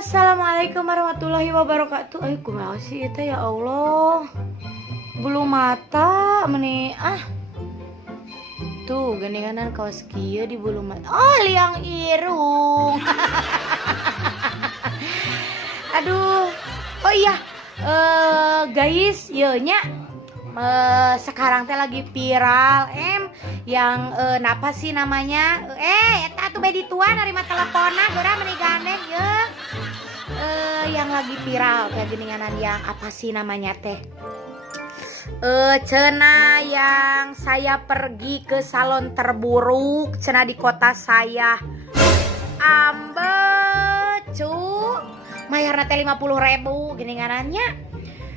Assalamualaikum warahmatullahi wabarakatuh. Kumaha sih itu ya Allah. Bulu mata meni tuh geninganan kaos kieu di bulu mata. Oh, liang irung. Aduh. Oh iya. Guys, nya sekarang teh lagi viral yang napa sih namanya eta tuh bedi tuan nerima telepona geura meni gandeng yang lagi viral kayak geninganan yang apa sih namanya teh cenah yang saya pergi ke salon terburuk cenah di kota saya ambe cu mayarna teh 50.000 geninganannya.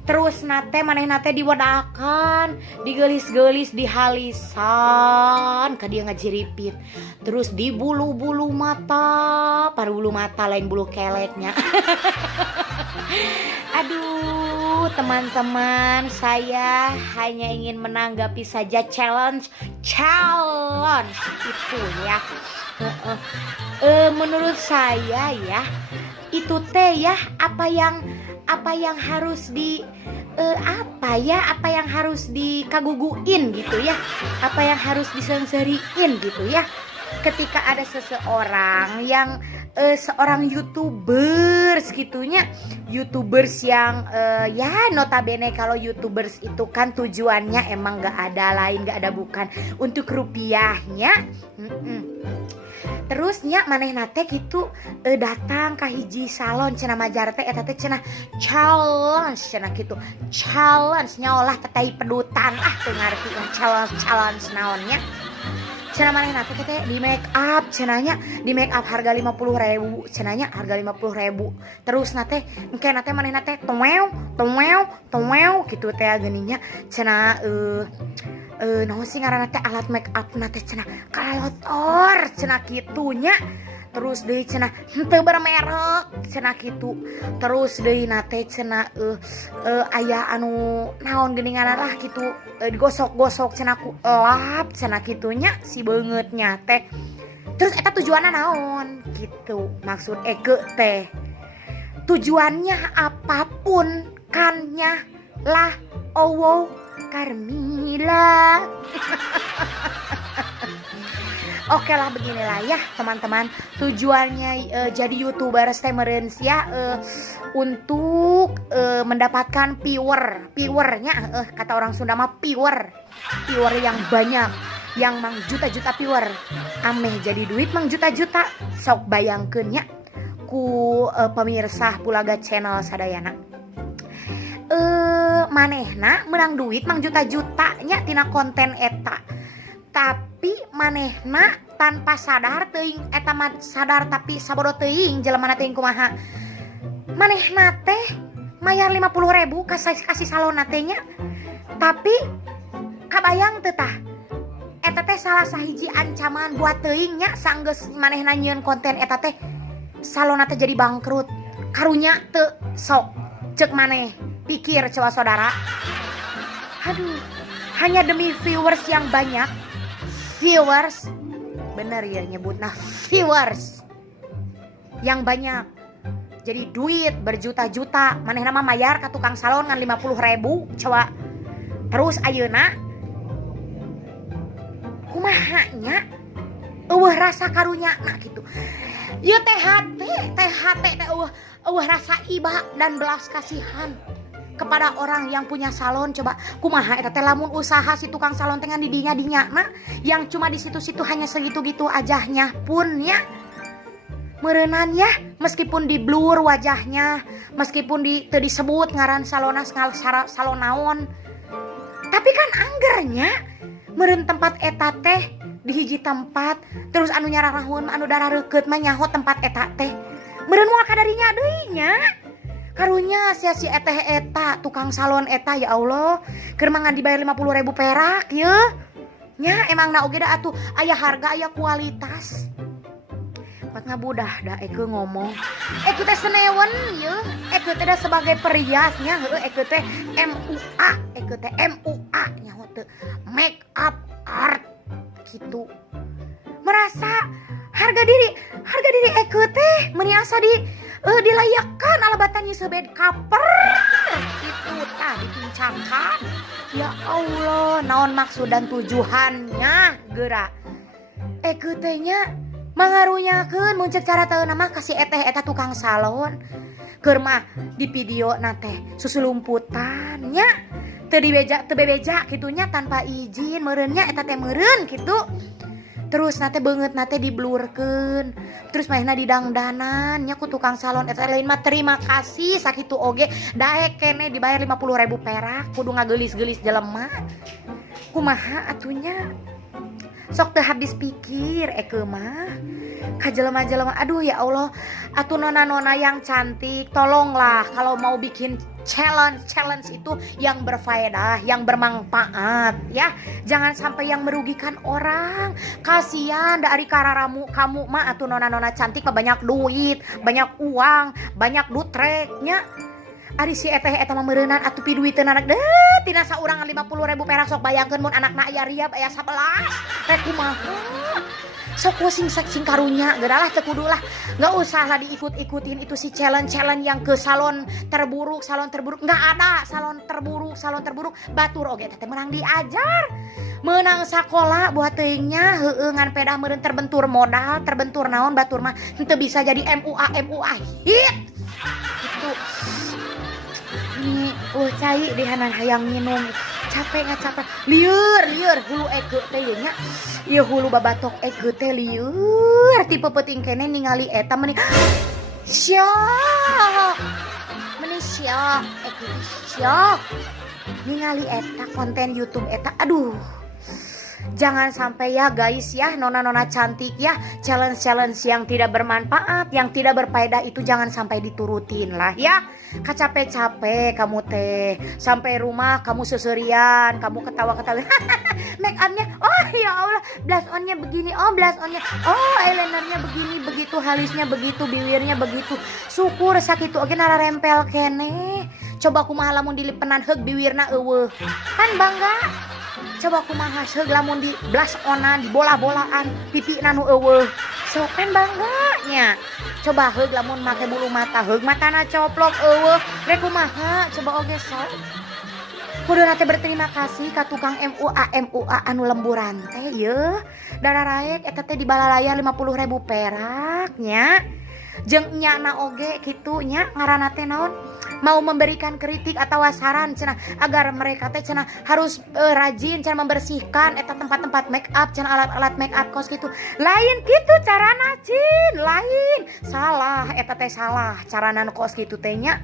Terus nate maneh nate diwedakan, digelis-gelis, dihalisan, ka dia ngajiripit. Terus di bulu-bulu mata, para bulu mata lain bulu keleknya. Aduh, teman-teman, saya hanya ingin menanggapi saja challenge itu ya. Menurut saya ya, itu teh ya apa yang harus apa yang harus dikaguguin gitu ya, apa yang harus disenseriin gitu ya, ketika ada seseorang yang seorang YouTubers gitunya, YouTubers yang ya notabene kalau YouTubers itu kan tujuannya emang gak ada lain gak ada bukan untuk rupiahnya. Terusnya maneh nate gitu datang ke hiji salon cenah majar teh eta teh cenah challenge cenah gitu challenge nyaolah tetai pedutan tuh ngarti challenge naonnya cenah maneh nate teh di make up cenahnya di make up harga 50.000 cenahnya harga 50.000 terus nate engke nate maneh nate tomew gitu teh geuninnya cenah naon sih ngaranna teh alat make up nate cenah kalotor cenah kitunya. Terus deui cenah henteu bermerek cenah kitu. Terus deui nate cenah aya anu naon geuninganan lah kitu digosok-gosok cenah ku elap cenah kitunya si beungeutnya teh. Terus eta tujuanna naon gitu. Maksud Eke teh tujuannya apapun kannya lah Carmila. Oke lah beginilah ya teman-teman. Tujuannya jadi YouTubers teh meureun sia untuk mendapatkan viewernya kata orang Sunda mah viewer yang banyak, yang mang juta-juta viewer. Ameh jadi duit mang juta-juta. Sok bayangkeun nya ku pemirsa Pulaga Channel sadayana. Manehna menang duit mang juta-jutanya tina konten eta. Tapi manehna tanpa sadar teuing eta mah sadar tapi sabodo teuing jelema teuing kumaha. Manehna teh mayar 50.000 kasih salon teh nya. Tapi kabayang teu tah? Eta teh salah sahiji ancaman buat teuing nya sanggeus manehna nyieun konten eta teh salon teh jadi bangkrut. Karunya teu sok cek maneh. Pikir coba saudara. Aduh, hanya demi viewers yang banyak. Viewers, bener ya nyebutnya viewers yang banyak. Jadi duit berjuta-juta. Maneh nama mayar ke tukang salon ngan 50.000 coba. Terus ayeuna kumahanya eueuh rasa karunya gitu. Ieu THT teh eueuh rasa iba dan belas kasihan kepada orang yang punya salon. Coba kumaha eta teh lamun usaha si tukang salon teh ngan di dinya-dinyana yang cuma di situ-situ hanya segitu-gitu ajahnya pun ya meureunan ya, meskipun di blur wajahnya, meskipun teu disebut ngaran salona salon naon, tapi kan anggernya meureun tempat eta teh di hiji tempat terus anu nyararahun anu darareukeut mah nyaho tempat eta teh meureun moal kadarinya deui nya. Karunya si eta tukang salon eta ya Allah keur mangan dibayar 50.000 perak ye nya emang na oge da atuh aya harga aya kualitas. Pat ngabudah da Eke ngomong Eke teh senewen ye Eke teh da sebagai perias nya Eke teh MUA nyaho teu make up art gitu. Merasa harga diri eke teh meniasa dilayakkan alabatannya sebed kaper itu tah dipincangkan. Ya Allah, naon maksud dan tujuannya geura eke teh nya mangarunyakeun mun ceuk cara teu nama kasih eteh eta tukang salon keur mah di video nate susulumputan nya teu bebeja kitunya tanpa izin meureunnya eta teh meureun kitu. Terus nate beungeut nate diblurkeun. Terus mainna didangdanan nya ku tukang salon eta lain mah terima kasih sakitu oge daek kene dibayar 50.000 perak kudu ngageulis-geulis jelema. Kumaha atunya? Sok teu habis pikir eke mah. Ka jelema-jelema aduh ya Allah, atuh nona-nona yang cantik tolonglah kalau mau bikin challenge itu yang berfaedah, yang bermanfaat ya. Jangan sampai yang merugikan orang. Kasihan dari kararamu kamu mah atuh nona-nona cantik mah banyak duit, banyak uang, banyak dutreknya. Ari si eteh eta mah meureunnan atuh pi duiteun anak deh tina saurang 50.000 perak sok bayangkeun mun anakna aya riab aya 11 rek kumaha. Sok sing karunya geuralah teu kudu lah. Enggak usah lah diikut-ikutin itu si challenge yang ke salon terburuk. Enggak ada salon terburuk. Batur oge teh menang diajar. Menang sakola buat teuingnya heueuh ngan pedah meureun terbentur modal, terbentur naon batur mah henteu bisa jadi MUA hit. Itu ini cai dihanan hayang minum capek lieur hulu ege teh nya ieu hulu babatok ege teh lieur tipe penting kene ningali eta meni syok ege syok ningali eta konten YouTube eta aduh. Jangan sampai ya guys ya, nona-nona cantik ya, challenge yang tidak bermanfaat, yang tidak berfaedah itu jangan sampai diturutin lah ya. Capek-capek kamu teh, sampai rumah kamu seserian, kamu ketawa-ketawa. Make upnya, oh ya Allah, blush onnya begini, eyelinernya begini, begitu halisnya begitu, bibirnya begitu. Syukur sakitu oge nara rempel kene. Coba kumaha lamun dilipenan heug bibirna eueuh. Kan bangga. Coba kumaha seug lamun di blush onan, di bola-bolaan, pipina nu eueuh. Sok kan bangganya. Coba heug lamun make bulu mata, heug matana coplok eueuh. Rek kumaha? Coba oge sok. Kudu nate berterima kasih ka tukang MUA anu lemburan teh yeuh. Dararaek eta teh dibalalaya 50.000 perak nya. Jeung nyana oge kitu nya ngaranna teh naon? Mau memberikan kritik atau saran cenah agar mereka teh cenah harus rajin cenah membersihkan eta tempat-tempat make up cenah alat-alat make up kos gitu. Lain gitu carana cin, lain. Salah eta teh salah carana kos gitu teh nya.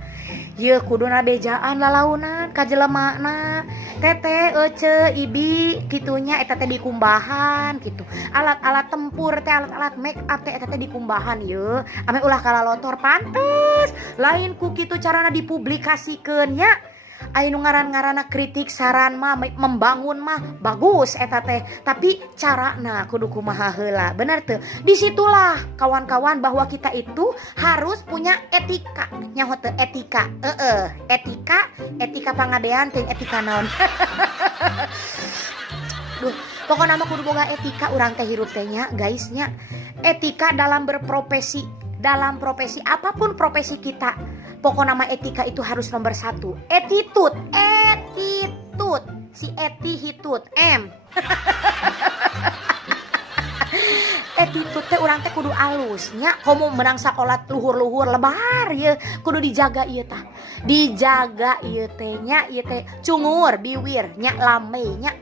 Ye kuduna bejaan lalaunan ka jelemana. Teteh ece ibi kitunya eta teh dikumbahan gitu. Alat-alat tempur teh alat-alat make up teh eta teh dikumbahan ye. Ame ulah kalalotor pantes. Lain ku kitu carana dipublikasikeun nya. Aya nu ngaran-ngaranna kritik saran mah membangun mah bagus eta teh, tapi carana kudu kumaha heula. Bener teu? Disitulah kawan-kawan bahwa kita itu harus punya etika. Nyaho teu etika? Etika pangadean teh etika naon. Duh, pokokna mah kudu boga etika urang teh hirup teh nya, guys nya. Etika dalam berprofesi, dalam profesi apapun profesi kita. Pokoknya nama etika itu harus nomor 1. Attitude. Si eti hitut M. Attitude teh urang teh kudu alus nya. Komo menang sakola luhur-luhur lebar ye kudu dijaga ieu tah. Dijaga ieu teh nya, ieu teh cungur biwir nya lame nya.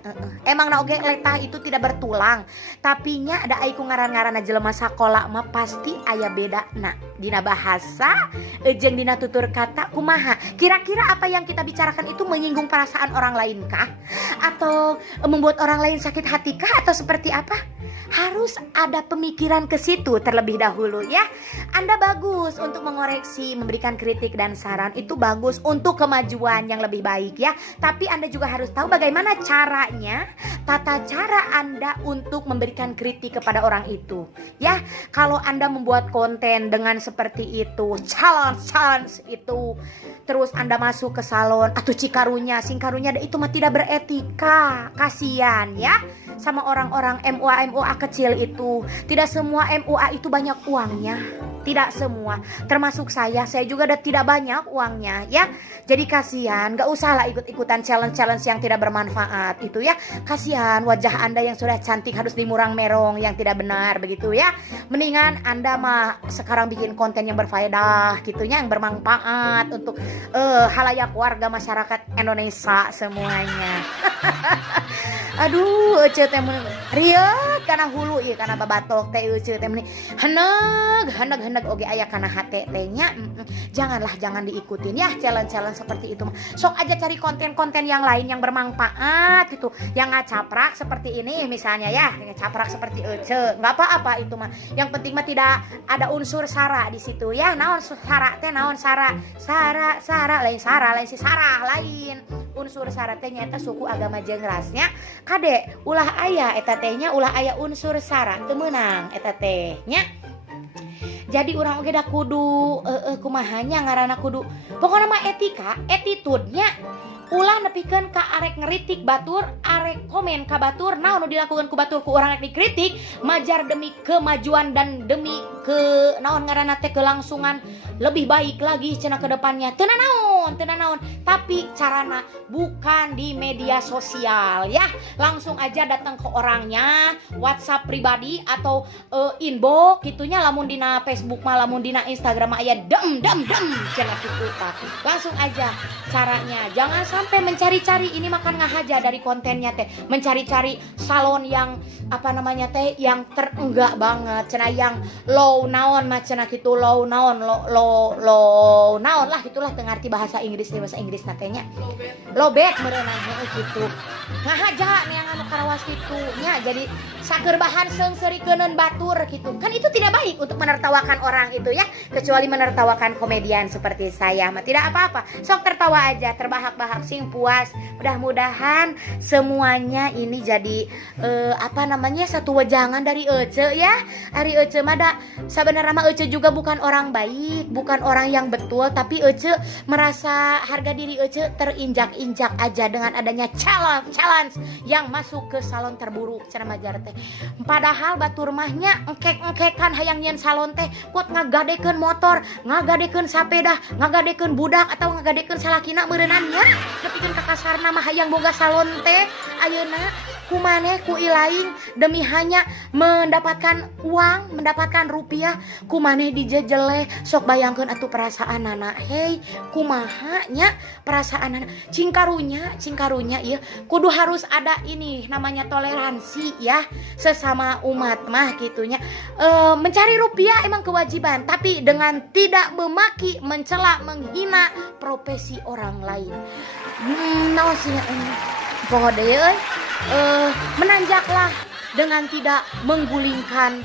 Emang na oge letah itu tidak bertulang. Tapi nya ada ai ku ngaran-ngaranna jelema sakola mah pasti aya bedana. Dina bahasa jeung dina tutur kata kumaha? Kira-kira apa yang kita bicarakan itu menyinggung perasaan orang lain kah? Atau membuat orang lain sakit hati kah? Atau seperti apa? Harus ada pemikiran ke situ terlebih dahulu ya. Anda bagus untuk mengoreksi, memberikan kritik dan saran, itu bagus untuk kemajuan yang lebih baik ya. Tapi Anda juga harus tahu bagaimana caranya, tata cara Anda untuk memberikan kritik kepada orang itu ya. Kalau Anda membuat konten dengan seperti itu, challenge itu, terus Anda masuk ke salon atau cikarunya, singkarunya itu mah tidak beretika. Kasihan ya sama orang-orang MUA MUA kecil itu. Tidak semua MUA itu banyak uangnya. Tidak semua, termasuk saya juga tidak banyak uangnya ya. Jadi kasihan, gak usah lah ikut-ikutan challenge yang tidak bermanfaat itu ya. Kasihan wajah Anda yang sudah cantik harus dimurang merong yang tidak benar begitu ya. Mendingan Anda mah sekarang bikin konten yang berfaedah gitunya, yang bermanfaat untuk halayak warga masyarakat Indonesia semuanya. Aduh, Ece teh rieuh kana hulu ieu kana babatok teh Ece teh heneg oge aya kana hate teh nya. Jangan diikutin ya challenge seperti itu. Sok aja cari konten-konten yang lain yang bermanfaat gitu, yang ngacaprak seperti ini misalnya ya, ngacaprak seperti Ece. Enggak apa-apa itu mah. Yang penting mah tidak ada unsur sara di situ ya. Naon sara teh naon sara? Sara lain si Sarah lain. Unsur sara teh nyaeta suku agama jeung rasnya. Kade ulah aya eta teh nya, ulah aya unsur sara teu meunang eta teh nya. Jadi urang oge da kudu kumahanya ngaranna kudu pokona mah etika, attitude-nya ulah nepikeun ka arek ngeritik batur, arek komen ka batur, naon nu dilakukeun ku batur ku urang rek dikritik, majar demi kemajuan dan demi ke naon ngaranna teh kelangsungan lebih baik lagi cenah ke depannya. Teu naon, tapi carana bukan di media sosial ya. Langsung aja datang ke orangnya, WhatsApp pribadi atau inbox gitunya, lamun dina Facebook mah, lamun dina Instagram mah aya dem cenah kitu tah. Langsung aja caranya. Jangan sampai mencari-cari ini makan ngahaja dari kontennya teh, mencari-cari salon yang apa namanya teh yang terenggak banget cenah, yang low naon mah cenah kitu, low naon low naon lah gitulah, teu ngarti bahasa Inggris natenya low bed meureunna gitu. Ngahaja neangan anu karawas kitu nya, jadi saker bahan seungseurikeun batur gitu. Kan itu tidak baik untuk menertawakan orang itu ya, kecuali menertawakan komedian seperti saya mah tidak apa-apa. Sok tertawa aja, terbahak-bahak sing puas. Mudah-mudahan semuanya ini jadi apa namanya satu wejangan dari Ece ya. Ari Ece mah da sabenerna mah Ece juga bukan orang baik, bukan orang yang betul, tapi Ece merasa harga diri Ece terinjak-injak aja dengan adanya challenge yang masuk ke salon terburuk cenah majar teh. Padahal batur mahnya engkek-engkekan hayang nyen salon teh pot ngagadekeun motor, ngagadekeun sapeda, ngagadekeun budak atau ngagadekeun salakina meureunnan nya. Nepikeun ka kasarna mah hayang boga salon teh ayeuna kumaneh ku ilaing demi hanya mendapatkan uang, mendapatkan rupiah, kumaneh dijejele. Sok bayangkeun atuh perasaanana, hei kumaha nya perasaanana. Cingkarunya ieu kudu harus ada ini namanya toleransi ya sesama umat mah gitunya. Mencari rupiah emang kewajiban, tapi dengan tidak memaki, mencela, menghina profesi orang lain. Naon sih pokoknya euy, menanjaklah dengan tidak menggulingkan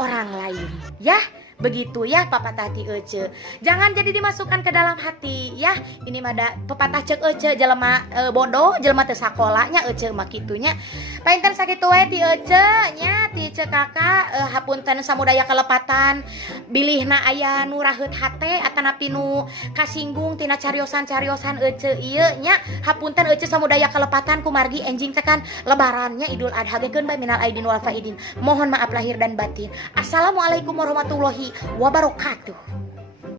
orang lain ya. Begitu ya pepatah ti Ece. Jangan jadi dimasukkan ke dalam hati ya. Ini mah da pepatah ceuk Ece, jelema bodoh, jelema teu sakola nya Ece mah kitunya. Painten sakitu wae ti Ece nya, ti Ece Kakak hapunten samudaya kelepatan. Bilihna aya nu raheut hate atanapi nu kasinggung tina cariosan-cariosan Ece ieu nya. Hapunten Ece samudaya kelepatan kumargi enjing tekan lebarannya Idul Adha gekeun bae minal aidin wal faidin. Mohon maaf lahir dan batin. Assalamualaikum warahmatullahi wabarakatuh.